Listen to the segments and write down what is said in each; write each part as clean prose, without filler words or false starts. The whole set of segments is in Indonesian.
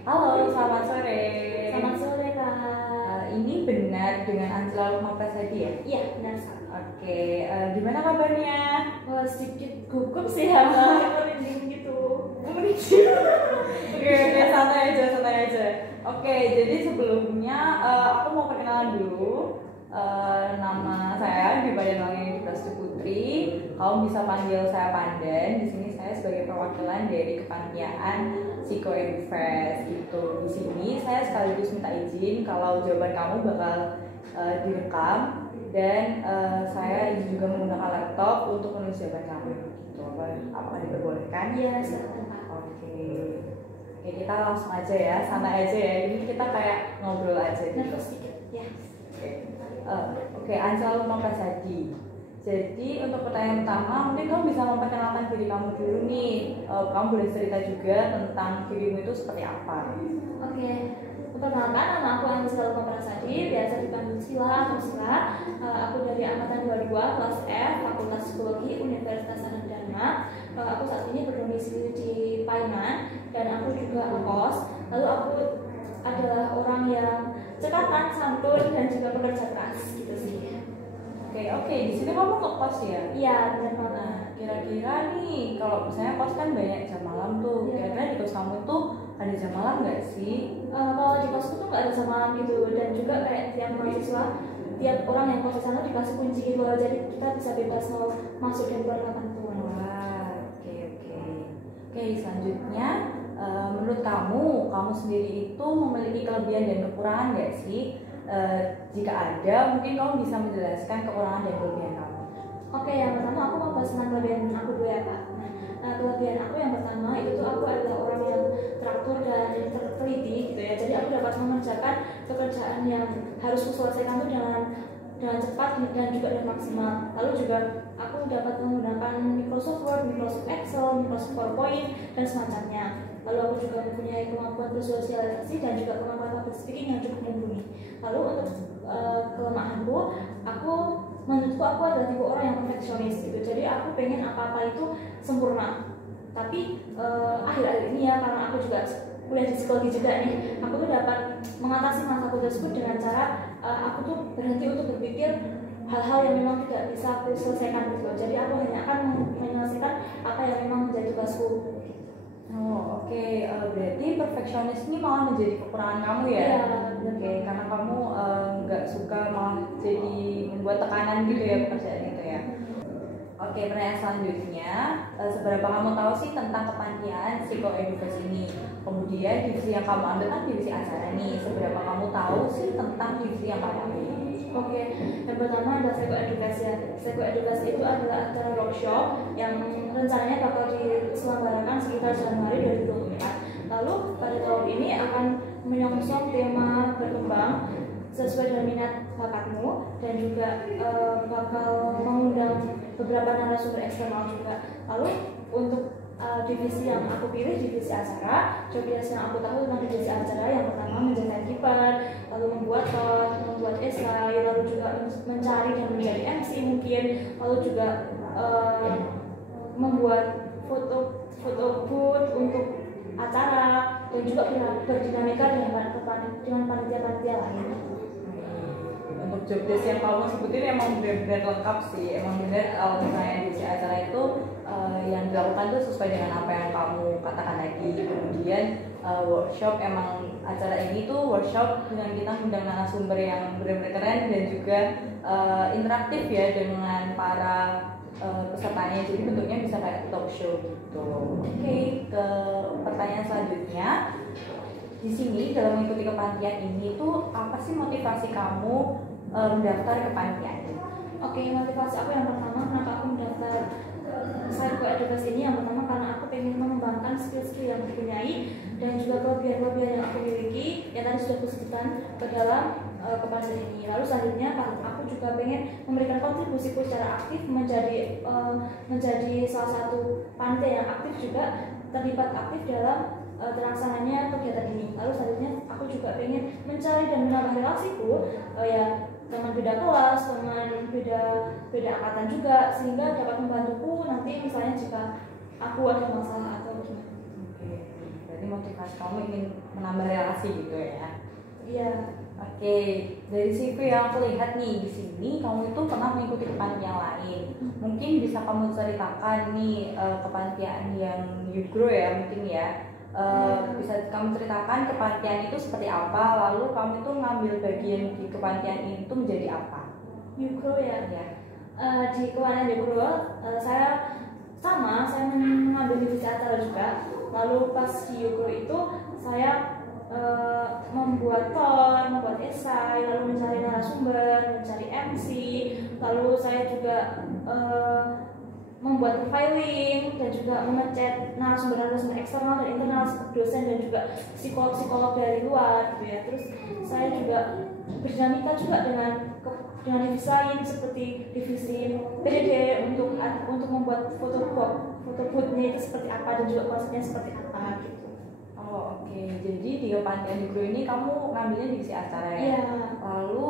Halo, selamat sore. Selamat sore Kak. Ini benar dengan Angela Lukman-Prasadi ya? Iya benar Kak. Oke, gimana kabarnya? Wah sedikit gugup sih ya Kak, merinding gitu. Oke, santai aja. Oke, jadi sebelumnya aku mau perkenalan dulu. Nama saya Dipadanwangi Prasetyo Putri. Kamu bisa panggil saya Pandan. Di sini saya sebagai perwakilan dari kepanitiaan Psiko Edufest gitu. Di sini saya sekaligus minta izin kalau jawaban kamu bakal direkam dan saya juga menggunakan laptop untuk menulis jawaban kamu gitu. Apakah diperbolehkan? Iya silakan Kak. Oke, kita langsung aja ya, santai aja ya. Ini kita kayak ngobrol aja gitu. Nervous sedikit ya. Oke, Angela Lukman-Prasadi. Jadi untuk pertanyaan pertama, mungkin kamu bisa memperkenalkan diri kamu dulu nih. Kamu boleh cerita juga tentang dirimu itu seperti apa. Oke. Perkenalkan, nama aku Angela Lukman-Prasadi, biasa dipanggil Sila atau Sila. Aku dari angkatan 22 kelas F, Fakultas Psikologi Universitas Anandana. Aku saat ini berdomisili di Paiman dan aku juga ngekos. Lalu aku adalah orang yang cekatan, santun dan juga pekerja keras gitu sih. Oke, di sini kamu ngekos ya? Iya, benar banget. Nah, kira-kira nih kalau misalnya kos kan banyak jam malam tuh. Kira-kira di kos kamu tuh ada jam malam nggak sih? Kalau di kosku tuh nggak ada jam malam gitu, dan juga kayak tiap mahasiswa, tiap orang yang kos di sana dikasih kunci gitu, jadi kita bisa bebas mau masuk dan keluar kapan pun. Wah, oke. Selanjutnya, menurut kamu sendiri itu memiliki kelebihan dan kekurangan nggak sih? Jika ada, mungkin kamu bisa menjelaskan kekurangan dan kelebihan kamu. Oke, yang pertama aku mau bahas tentang kelebihan aku dulu ya Kak. Nah, kelebihan aku yang pertama itu tuh aku adalah orang yang teratur dan teliti gitu ya. Jadi aku dapat mengerjakan pekerjaan yang harus kuselesaikan itu dengan cepat dan juga dengan maksimal. Lalu juga aku dapat menggunakan Microsoft Word, Microsoft Excel, Microsoft PowerPoint dan semacamnya. Lalu aku juga mempunyai kemampuan bersosialisasi dan juga kemampuan public speaking yang cukup mumpuni. Lalu untuk kelemahanku, menurutku aku adalah tipe orang yang perfeksionis gitu. Jadi aku pengen apa-apa itu sempurna. Tapi akhir-akhir ini ya, karena aku juga kuliah di psikologi juga nih, aku tuh dapat mengatasi masalahku tersebut dengan cara aku tuh berhenti untuk berpikir hal-hal yang memang tidak bisa aku selesaikan gitu. Jadi aku hanya akan menyelesaikan apa yang memang menjadi tugasku. Oke. Berarti perfeksionis ini malah menjadi kekurangan kamu ya? Iya, Oke, karena kamu nggak suka malah jadi membuat tekanan gitu ya pekerjaan itu ya. Oke, pertanyaan selanjutnya, seberapa kamu tahu sih tentang kepanitiaan Psiko Edufest ini? Kemudian divisi yang kamu ambil kan divisi acara nih, seberapa kamu tahu sih tentang divisi yang kamu ambil? Oke, yang pertama adalah psikoedukasi ya. Psikoedukasi itu adalah acara workshop yang rencananya bakal diselenggarakan sekitar Januari 2024. Lalu pada tahun ini akan menyongsong tema berkembang sesuai dengan minat bakatmu, dan juga bakal mengundang beberapa narasumber eksternal juga. Lalu untuk divisi yang aku pilih divisi acara. Job desk yang aku tahu tentang divisi acara yang pertama menjadi timekeeper, lalu membuat talk, membuat esai, lalu juga mencari dan menjadi MC mungkin, lalu juga membuat foto booth untuk acara, dan juga berdinamika dengan panitia-panitia lain. Untuk job desk yang kamu sebutin emang benar-benar lengkap sih. Emang benar kalau misalnya di acara itu yang dilakukan tuh sesuai dengan apa yang kamu katakan tadi. Kemudian workshop, emang acara ini tuh workshop dengan kita mengundang narasumber yang benar-benar keren dan juga interaktif ya dengan para pesertanya. Jadi bentuknya bisa kayak talk show gitu. Oke, ke pertanyaan selanjutnya. Di sini dalam mengikuti kepanitiaan ini tuh apa sih motivasi kamu mendaftar ke kepanitiaan ini? Oke, motivasi aku yang pertama kenapa aku mendaftar psikoedukasi ini, yang pertama karena aku pengen mengembangkan skill-skill yang aku punyai dan juga kelebihan-kelebihan yang aku miliki yang tadi sudah disebutkan ke dalam kepanitiaan ini. Lalu selanjutnya aku juga pengen memberikan kontribusiku secara aktif menjadi salah satu panitia yang aktif, juga terlibat aktif dalam terlaksananya kegiatan ini. Lalu selanjutnya aku juga pengen mencari dan menambah relasiku ya teman beda kelas, teman beda angkatan juga, sehingga dapat membantuku nanti misalnya jika aku ada masalah atau gimana. Oke, berarti motivasi kamu ingin menambah relasi gitu ya. Iya. Oke, dari CV yang aku lihat nih di sini kamu itu pernah mengikuti kepanitiaan lain. Mungkin bisa kamu ceritakan nih kepanitiaan yang you grow ya mungkin ya. Bisa kamu ceritakan kepanitiaan itu seperti apa, lalu kamu itu ngambil bagian di kepanitiaan itu menjadi apa? Yukro ya. Ya. Di kepanitiaan Yukro saya mengambil divisi acara juga. Lalu pas di Yukro itu saya membuat ton, membuat esai, lalu mencari narasumber, mencari MC, lalu saya juga membuat profiling dan juga mengecek narasumber eksternal dan internal seperti dosen dan juga psikolog dari luar gitu ya. Terus saya juga berdinamika juga dengan divisi lain seperti divisi PDD untuk membuat foto bootnya itu seperti apa dan juga konsepnya seperti apa gitu. Oh oke. Jadi di kepanitiaan Yukro ini kamu ngambilnya divisi acara ya? Iya. Lalu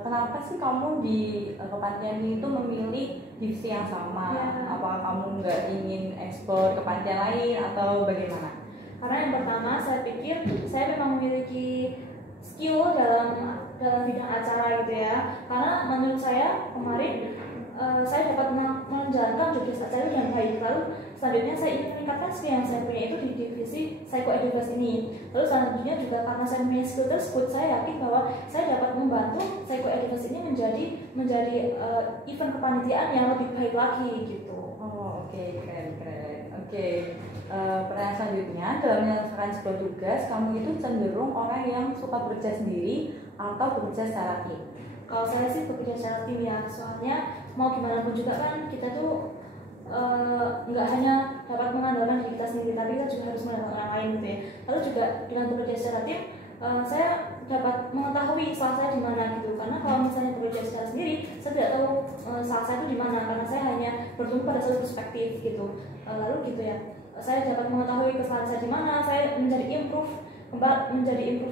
kenapa sih kamu di kepanitiaan ini tuh memilih divisi yang sama? Ya. Apakah kamu nggak ingin eksplor kepanitiaan lain atau bagaimana? Karena yang pertama saya pikir saya memang memiliki skill dalam bidang acara gitu ya. Karena menurut saya kemarin saya dapat menjalankan tugas acara dengan baik. Lalu selanjutnya saya ingin meningkatkan skill yang saya punya itu di divisi Psychoeducation ini. Lalu selanjutnya juga karena saya punya skill tersebut, saya yakin bahwa saya dapat membantu Psychoeducation ini menjadi event kepanitiaan yang lebih baik lagi gitu. Oh oke, keren. Oke. Pertanyaan selanjutnya, dalam menyelesaikan sebuah tugas, kamu itu cenderung orang yang suka bekerja sendiri atau bekerja secara tim? Kalau saya sih bekerja secara tim ya, soalnya mau gimana pun juga kan kita tuh nggak hanya dapat mengandalkan diri kita sendiri, tapi kita juga harus mengandalkan orang lain gitu ya. Lalu juga dengan bekerja secara tim, saya dapat mengetahui salah saya di mana gitu. Karena kalau misalnya bekerja secara sendiri, saya tidak tahu salah saya itu di mana, karena saya hanya bertumpu pada satu perspektif gitu. Lalu gitu ya, saya dapat mengetahui kesalahan saya di mana, saya menjadi improve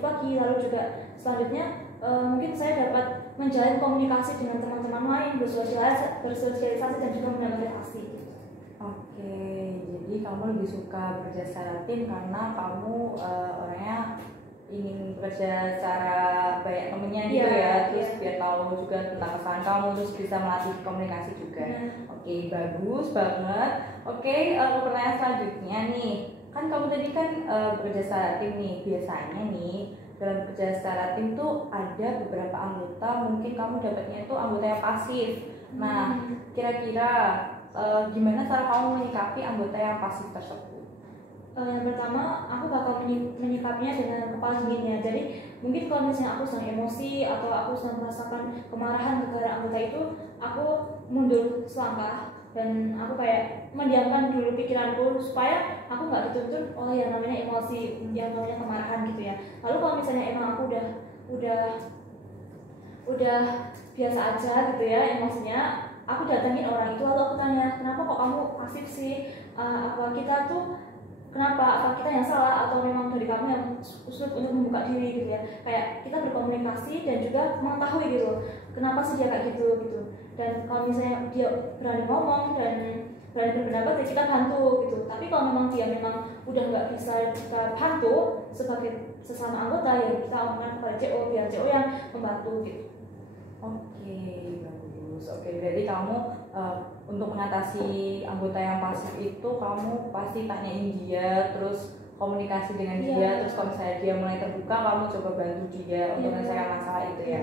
lagi. Lalu juga selanjutnya mungkin saya dapat menjalin komunikasi dengan teman-teman lain, bersosialisasi dan juga menambah relasi. Oke, jadi kamu lebih suka bekerja secara tim karena kamu orangnya ingin bekerja secara banyak temennya gitu ya, terus biar tahu juga tentang kesalahan kamu, terus bisa melatih komunikasi juga. Oke, bagus banget. Oke, pertanyaan selanjutnya nih, kan kamu tadi kan bekerja secara tim nih, biasanya nih dalam bekerja secara tim tuh ada beberapa anggota, mungkin kamu dapatnya itu anggota yang pasif. Nah, kira-kira gimana cara kamu menyikapi anggota yang pasif tersebut? Yang pertama, aku bakal menyikapinya dengan kepala dingin ya. Jadi mungkin kalau misalnya aku sedang emosi atau aku sedang merasakan kemarahan kepada anggota itu, aku mundur selangkah dan aku kayak mendiamkan dulu pikiranku supaya aku nggak dituntun oleh yang namanya emosi, yang namanya kemarahan gitu ya. Lalu kalau misalnya emang aku udah biasa aja gitu ya emosinya, aku datengin orang itu, lalu aku tanya, kenapa kok kamu pasif sih? Apa kita tuh kenapa? Apa kita yang salah atau memang dari kamu yang sulit untuk membuka diri gitu ya? Kayak kita berkomunikasi dan juga mengetahui gitu, kenapa sih dia kayak gitu. Dan kalau misalnya dia berani ngomong dan berani berpendapat, ya kita bantu gitu. Tapi kalau memang dia udah nggak bisa kita bantu sebagai sesama anggota, ya kita omongkan kepada CO biar CO yang membantu gitu. Oke, bagus. Oke, berarti kamu untuk mengatasi anggota yang pasif itu kamu pasti tanyain dia, terus komunikasi dengan dia, terus kalau misalnya dia mulai terbuka, kamu coba bantu dia untuk menyelesaikan masalah itu ya.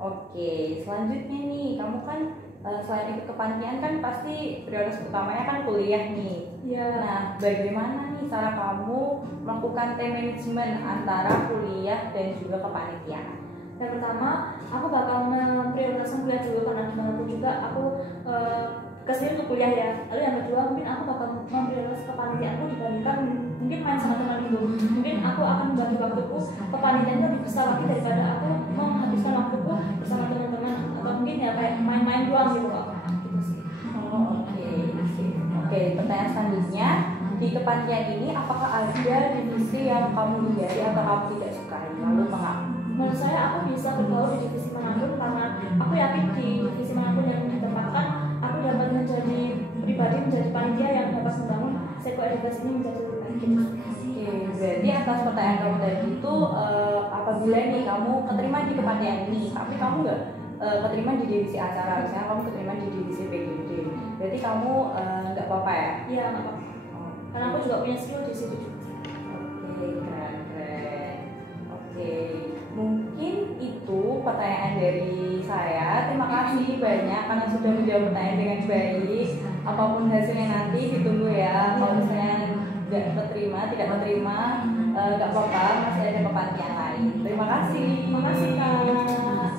Oke, selanjutnya nih, kamu kan selain ikut kepanitiaan kan pasti prioritas utamanya kan kuliah nih. Nah, bagaimana nih cara kamu melakukan time management antara kuliah dan juga kepanitiaan? Yang pertama, aku bakal memprioritaskan kuliah dulu karena gimana pun juga aku kesini untuk kuliah ya. Lalu yang kedua, mungkin aku bakal memprioritaskan kepanitiaanku dibandingkan mungkin main sama teman gitu. Mungkin aku akan membagi waktuku kepanitiaan lebih besar lagi daripada aku menghabiskan waktuku bersama teman-teman atau mungkin ya kayak main-main doang gitu loh. Gitu sih. Oh, oke. Pertanyaan selanjutnya, di kepanitiaan ini apakah ada divisi yang kamu hindari atau kamu tidak sukai? Lalu mengapa? Menurut saya aku bisa bergaul di divisi manapun karena aku yakin di divisi manapun yang ditempatkan aku dapat menjadi pribadi menjadi panitia yang dapat membangun psikoedukasi ini menjadi lebih baik gitu. Oke, berarti atas pertanyaan kamu tadi itu apabila nih kamu keterima di kepanitiaan ini, tapi kamu nggak keterima di divisi acara, misalnya kamu keterima di divisi PGD, berarti kamu nggak apa-apa ya? Iya, nggak apa-apa. Karena aku juga punya skill di situ juga. Oke, keren. Oke, mungkin itu pertanyaan dari saya. Terima kasih banyak karena sudah menjawab pertanyaan dengan baik. Apapun hasilnya nanti ditunggu ya. Kalau misalnya tidak keterima, nggak apa-apa, masih ada kepanitiaan lain. Terima kasih. Terima kasih Kak.